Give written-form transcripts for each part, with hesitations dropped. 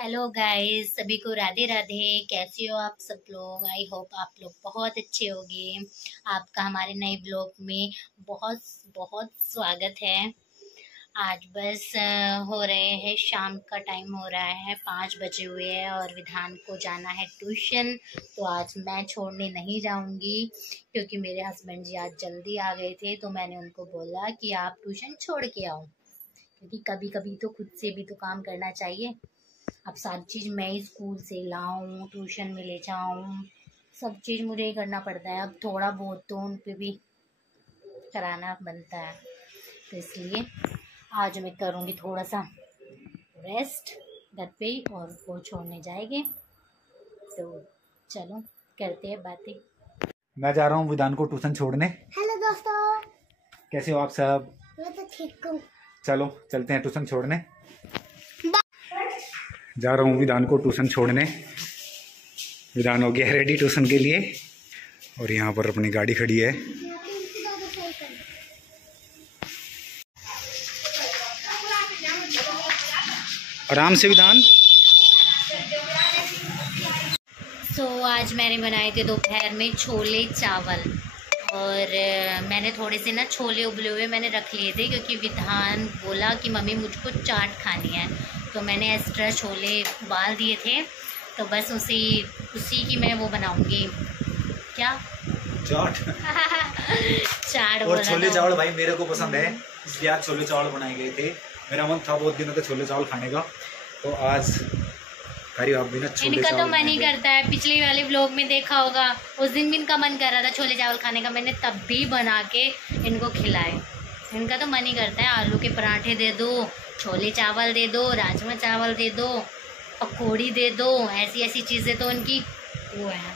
Hello guys, सभी को राधे राधे। कैसे हो आप सब लोग? आई होप आप लोग बहुत अच्छे होंगे। आपका हमारे नए ब्लॉग में बहुत बहुत स्वागत है। आज बस हो रहे हैं, शाम का टाइम हो रहा है, 5 बजे हुए हैं और विधान को जाना है ट्यूशन। तो आज मैं छोड़ने नहीं जाऊंगी क्योंकि मेरे हस्बैंड जी आज जल्दी आ गए थे, तो मैंने उनको बोला कि आप ट्यूशन छोड़ के आओ, क्योंकि कभी कभी तो खुद से भी तो काम करना चाहिए। अब सारी चीज़ मैं ही स्कूल से लाऊं, ट्यूशन में ले जाऊं, सब चीज़ मुझे ही करना पड़ता है। अब थोड़ा बहुत तो उन पे भी कराना बनता है, तो इसलिए आज मैं करूँगी थोड़ा सा रेस्ट घर पे ही, और वो छोड़ने जाएंगे। तो चलो करते हैं बातें। मैं जा रहा हूँ विधान को ट्यूशन छोड़ने। हेलो दोस्तों, कैसे हो आप सब? मैं तो ठीक हूँ। चलो चलते हैं ट्यूशन छोड़ने। जा रहा हूँ विधान को ट्यूशन छोड़ने। विधान हो गया है रेडी ट्यूशन के लिए, और यहाँ पर अपनी गाड़ी खड़ी है। आराम से विधान। आज मैंने बनाए थे दोपहर में छोले चावल, और मैंने थोड़े से ना छोले उबले हुए मैंने रख लिए थे, क्योंकि विधान बोला कि मम्मी मुझको चाट खानी है, तो मैंने एक्स्ट्रा छोले उबाल दिए थे। तो बस उसी की मैं वो बनाऊंगी, क्या चाट। चाट और छोले चावल भाई मेरे को पसंद है, इसलिए आज छोले चावल बनाए गए थे। मेरा मन था बहुत दिनों से छोले चावल खाने का, तो आज आप भी ना छोले इनका चावल तो मन ही करता है। पिछले वाले व्लॉग में देखा होगा, उस दिन भी इनका मन कर रहा था छोले चावल खाने का, मैंने तब भी बना के इनको खिलाए। इनका तो मन ही करता है, आलू के पराठे दे दो, छोले चावल दे दो, राजमा चावल दे दो, पकौड़ी दे दो, ऐसी ऐसी चीज़ें तो उनकी वो है।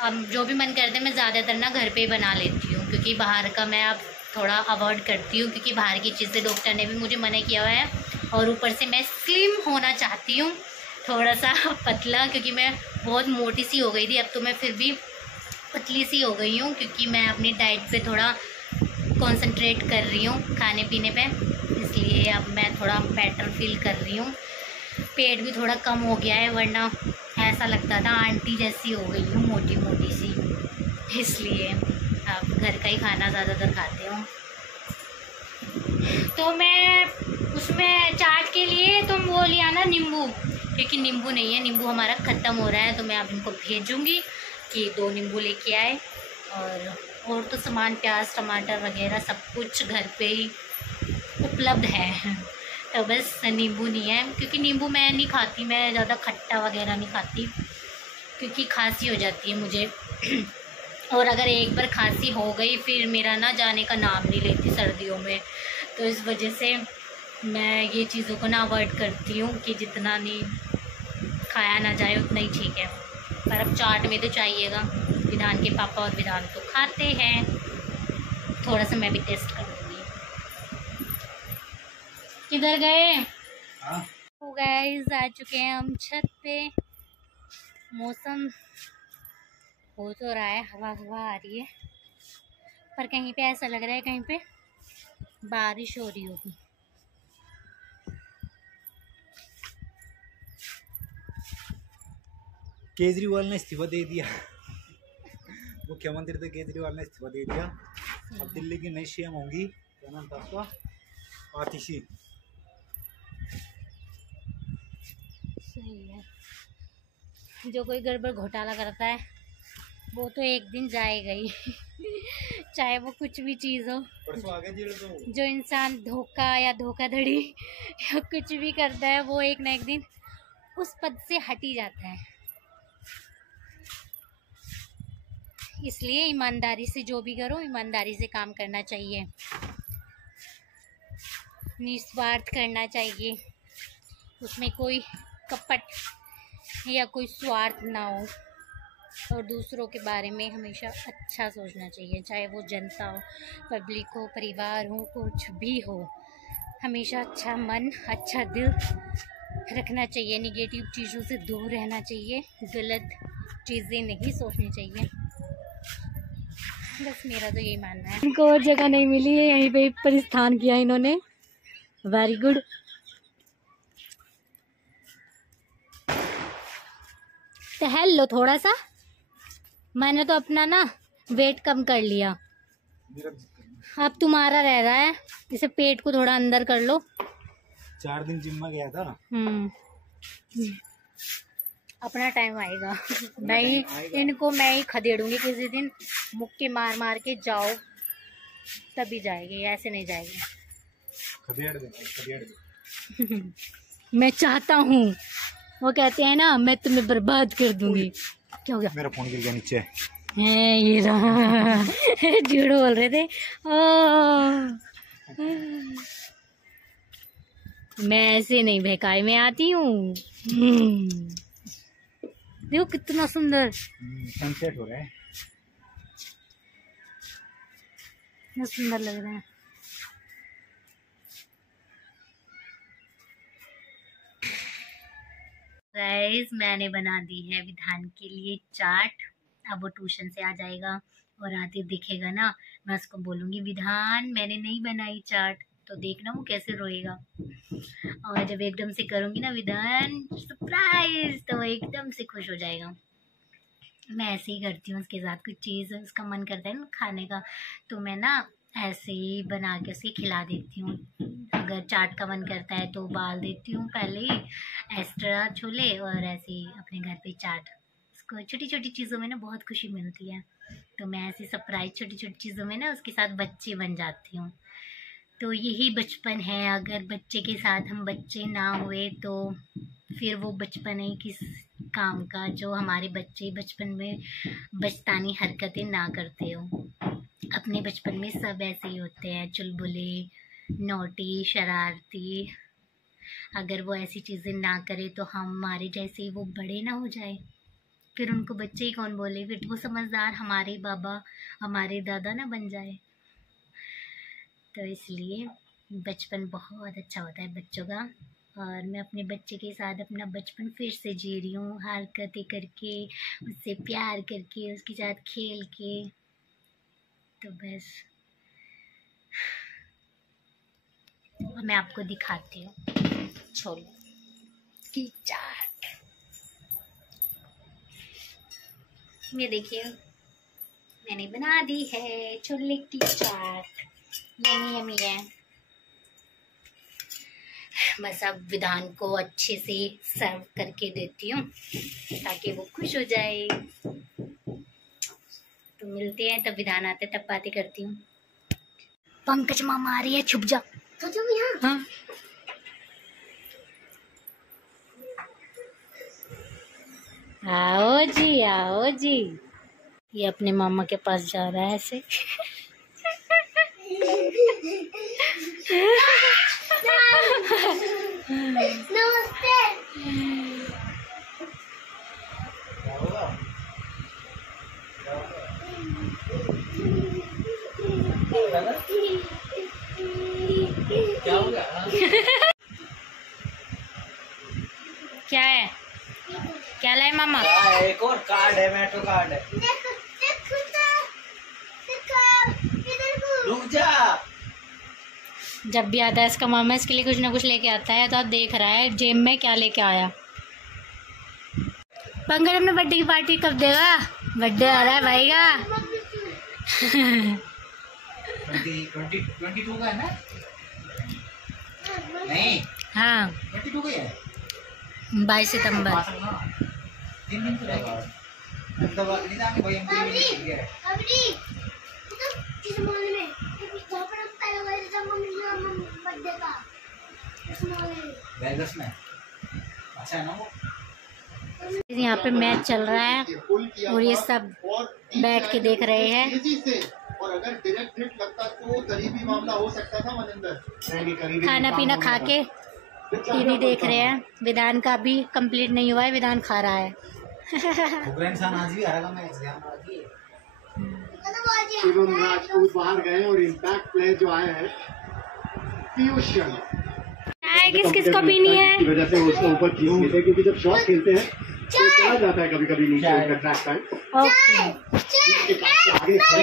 अब जो भी मन करता है मैं ज़्यादातर ना घर पे ही बना लेती हूँ, क्योंकि बाहर का मैं अब थोड़ा अवॉइड करती हूँ, क्योंकि बाहर की चीज़ें डॉक्टर ने भी मुझे मना किया हुआ है। और ऊपर से मैं स्लिम होना चाहती हूँ, थोड़ा सा पतला, क्योंकि मैं बहुत मोटी सी हो गई थी। अब तो मैं फिर भी पतली सी हो गई हूँ, क्योंकि मैं अपनी डाइट पे थोड़ा कंसंट्रेट कर रही हूँ, खाने पीने पे, इसलिए अब मैं थोड़ा बेटर फील कर रही हूँ। पेट भी थोड़ा कम हो गया है, वरना ऐसा लगता था आंटी जैसी हो गई हूँ, मोटी मोटी सी, इसलिए अब घर का ही खाना ज़्यादातर खाती हूँ। तो मैं उसमें चाट के लिए तुम वो लिया ना नींबू, क्योंकि नींबू नहीं है, नींबू हमारा ख़त्म हो रहा है, तो मैं अब इनको भेजूँगी कि 2 नींबू लेके आए। और तो सामान प्याज टमाटर वगैरह सब कुछ घर पे ही उपलब्ध है, तो बस नींबू नहीं है, क्योंकि नींबू मैं नहीं खाती, मैं ज़्यादा खट्टा वगैरह नहीं खाती, क्योंकि खांसी हो जाती है मुझे। और अगर एक बार खांसी हो गई फिर मेरा ना जाने का नाम नहीं लेती सर्दियों में, तो इस वजह से मैं ये चीज़ों को ना अवॉइड करती हूँ कि जितना नहीं खाया ना जाए उतना ही ठीक है। पर अब चाट में तो चाहिएगा, विधान के पापा और विधान तो खाते हैं, थोड़ा सा मैं भी टेस्ट करूँगी। किधर गए? तो गाइस आ चुके हैं हम छत पे। मौसम हो तो रहा है, हवा हवा आ रही है, पर कहीं पे ऐसा लग रहा है कहीं पे बारिश हो रही होगी। केजरीवाल ने इस्तीफा दे दिया। मुख्यमंत्री तो केजरीवाल ने इस्तीफा दे दिया। अब दिल्ली की नई सीएम होंगी, क्या नाम था उसका? आतिशी। सही है, जो कोई गड़बड़ घोटाला करता है वो तो एक दिन जाएगा ही। चाहे वो कुछ भी चीज़ हो, जो इंसान धोखा या धोखाधड़ी या कुछ भी करता है वो एक ना एक दिन उस पद से हट ही जाता है। इसलिए ईमानदारी से जो भी करो, ईमानदारी से काम करना चाहिए, निस्वार्थ करना चाहिए, उसमें कोई कपट या कोई स्वार्थ ना हो, और दूसरों के बारे में हमेशा अच्छा सोचना चाहिए, चाहे वो जनता हो, पब्लिक हो, परिवार हो, कुछ भी हो, हमेशा अच्छा मन अच्छा दिल रखना चाहिए, निगेटिव चीज़ों से दूर रहना चाहिए, गलत चीज़ें नहीं सोचनी चाहिए। बस मेरा तो यही मानना है। इनको और जगह नहीं मिली है, यहीं पे परिस्थान किया इन्होंने। Very good. टहल लो थोड़ा सा। मैंने तो अपना ना वेट कम कर लिया, अब तुम्हारा रह रहा है। इसे पेट को थोड़ा अंदर कर लो। 4 दिन जिम में गया था। अपना टाइम आएगा। इनको मैं ही खदेड़ूंगी किसी दिन, मुक्के मार मार के जाओ तभी जाएगी, ऐसे नहीं जाएगी। खदेड़ दे। मैं चाहता हूँ, वो कहते हैं ना मैं तुम्हें बर्बाद कर दूंगी। क्या हो गया? मेरा फोन गिर गया नीचे। है ये रहा। झूठ बोल रहे थे। मैं ऐसे नहीं बहकाई में आती हूँ। देखो कितना सुंदर सनसेट हो रहा है, कितना सुंदर लग रहा है। गाइस मैंने बना दी है विधान के लिए चाट। अब वो ट्यूशन से आ जाएगा और आते दिखेगा ना, मैं उसको बोलूंगी विधान मैंने नहीं बनाई चाट, तो देखना वो कैसे रोएगा। और जब एकदम से करूंगी ना विधान सरप्राइज, तो वो एकदम से खुश हो जाएगा। मैं ऐसे ही करती हूँ उसके साथ, कुछ चीज़ उसका मन करता है ना खाने का, तो मैं ना ऐसे ही बना के उसे खिला देती हूँ। अगर चाट का मन करता है तो उबाल देती हूँ पहले ही एक्स्ट्रा छोले, और ऐसे ही अपने घर पे चाट। उसको छोटी छोटी चीज़ों में ना बहुत खुशी मिलती है, तो मैं ऐसी सरप्राइज छोटी छोटी चीज़ों में ना उसके साथ बच्चे बन जाती हूँ। तो यही बचपन है। अगर बच्चे के साथ हम बच्चे ना हुए तो फिर वो बचपन ही किस काम का, जो हमारे बच्चे बचपन में बचतानी हरकतें ना करते हो। अपने बचपन में सब ऐसे ही होते हैं, चुलबुले, नोटी, शरारती। अगर वो ऐसी चीज़ें ना करे तो हमारे जैसे ही वो बड़े ना हो जाए, फिर उनको बच्चे ही कौन बोले, फिर वो समझदार हमारे बाबा हमारे दादा ना बन जाए। तो इसलिए बचपन बहुत अच्छा होता है बच्चों का, और मैं अपने बच्चे के साथ अपना बचपन फिर से जी रही हूँ, हरकतें करके, उससे प्यार करके, उसके साथ खेल के। तो बस मैं आपको दिखाती हूँ छोले की चाट। ये देखिए मैंने बना दी है छोले की चाट, यम्मी यम्मी है। बस अब विधान को अच्छे से सर्व करके देती हूँ ताकि वो खुश हो जाए। तो मिलते हैं, तब विधान आते तब बातें करती हूँ। पंकज मामा आ रही है, छुप जा। तो तुम यहाँ? हाँ। आओ जी आओ जी। ये अपने मामा के पास जा रहा है ऐसे। नमस्ते। क्या हो गया? क्या है? क्या लाए मामा? एक और कार्ड है, मेट्रो कार्ड है। रुक जा। जब भी आता है इसका मामा इसके लिए कुछ ना कुछ लेके आता है, तो आप देख रहा है जेब में क्या लेके आया। पंकज अपने बर्थडे की पार्टी कब देगा? बर्थडे आ रहा है भाई का। 22 का है ना? नहीं, हाँ 22 का है। 22 सितंबर। 3 दिन तो रहेगा। वेगस में अच्छा है ना वो। यहाँ पे मैच चल रहा है और ये सब बैठ के देख रहे हैं। और अगर डायरेक्ट हिट लगता तो करीबी मामला हो सकता था मनिंदर। खाना पीना खा के टीवी देख रहे हैं। विधान का भी कंप्लीट नहीं हुआ है, विधान खा रहा है। इंसान आज भी हारेगा मैच। शिवम राजपूत बाहर गए और इम्पैक्ट प्लेयर जो आए हैं पीयूष शर्मा, किस किस को भी नहीं है की वजह से उसको ऊपर खींच लेते हैं, क्योंकि जब शॉट खेलते हैं तो चला जाता है कभी कभी नीचे उनका ट्रैक टाइम। ओके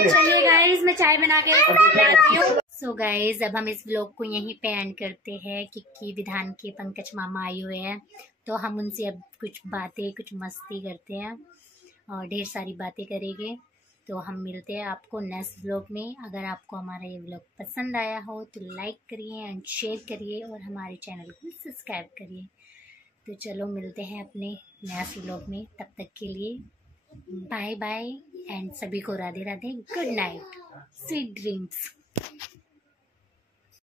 चलिए गाइस मैं चाय बना के लाती हूँ। सो गाइस अब हम इस व्लॉग को यहीं पे एंड करते हैं, क्योंकि विधान के पंकज मामा आए हुए हैं। तो तो हम उनसे अब कुछ बातें, कुछ मस्ती करते हैं और ढेर सारी बातें करेंगे। तो हम मिलते हैं आपको नेक्स्ट व्लॉग में। अगर आपको हमारा ये व्लॉग पसंद आया हो तो लाइक करिए एंड शेयर करिए और हमारे चैनल को सब्सक्राइब करिए। तो चलो मिलते हैं अपने नेक्स्ट व्लॉग में, तब तक के लिए बाय बाय एंड सभी को Radhe Radhe, good night, sweet dreams.